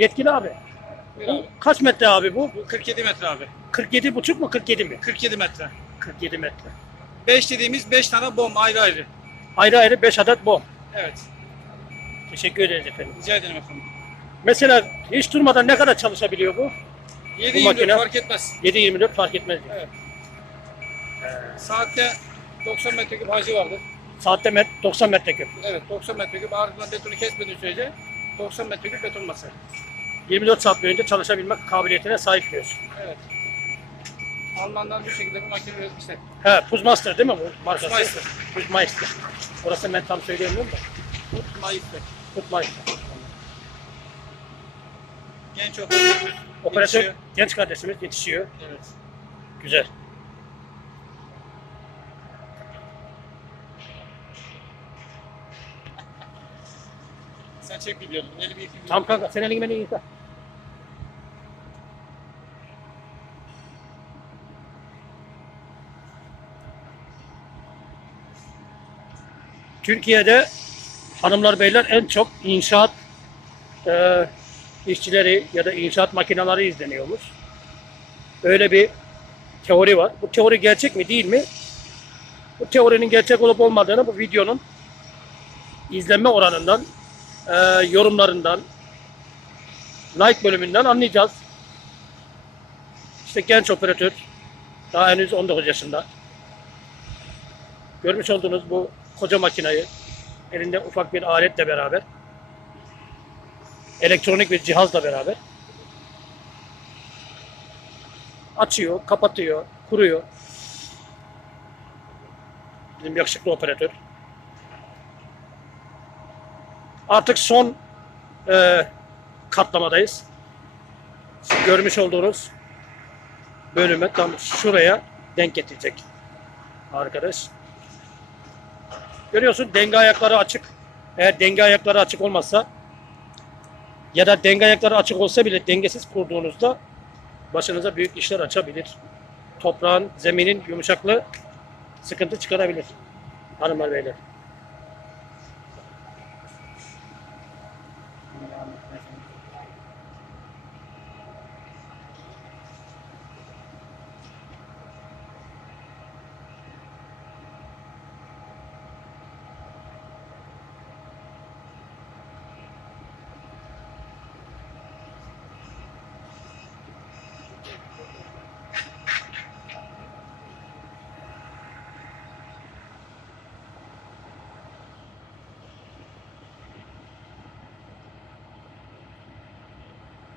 Yetkili abi. Bu kaç metre abi bu? Bu 47 metre abi. 47 buçuk mu 47 mi? 47 metre. 47 metre. 5 dediğimiz 5 tane bom ayrı ayrı. Ayrı ayrı 5 adet bom. Evet. Teşekkür ederiz efendim. Rica ederim efendim. Mesela hiç durmadan ne kadar çalışabiliyor bu? 7 Bu makine- fark etmez. 7-24 fark etmez. diyor. Evet. Saatte 90 metreküp hacı vardır. Saatte met- 90 metreküp. Evet 90 metreküp ardından betonu kesmediği sürece 90 metreküp beton basar. 24 saat boyunca çalışabilmek kabiliyetine sahip diyorsun. Evet. Almanlar bu şekilde bu makine üretmişler. He, Puzmaster değil mi bu markası? Puzmeister. Puzmeister. Orası ben tam söyleyemiyorum da. Mayıs'ta. Puzmeister. Genç operatörümüz Operatör yetişiyor. genç kardeşimiz yetişiyor. Evet. Güzel. Sen çek bir iki Tam kanka sen elini beni yıka. Türkiye'de hanımlar beyler en çok inşaat e, işçileri ya da inşaat makineleri izleniyormuş. Öyle bir teori var. Bu teori gerçek mi değil mi? Bu teorinin gerçek olup olmadığını bu videonun izlenme oranından, e, yorumlarından, like bölümünden anlayacağız. İşte genç operatör, daha henüz 19 yaşında. Görmüş olduğunuz bu koca makinayı elinde ufak bir aletle beraber, elektronik bir cihazla beraber açıyor, kapatıyor, kuruyor. Bizim yakışıklı operatör. Artık son e, katlamadayız. Görmüş olduğunuz bölüme tam şuraya denk getirecek arkadaş. Görüyorsun denge ayakları açık. Eğer denge ayakları açık olmazsa ya da denge ayakları açık olsa bile dengesiz kurduğunuzda başınıza büyük işler açabilir. Toprağın, zeminin yumuşaklığı sıkıntı çıkarabilir. Hanımlar beyler.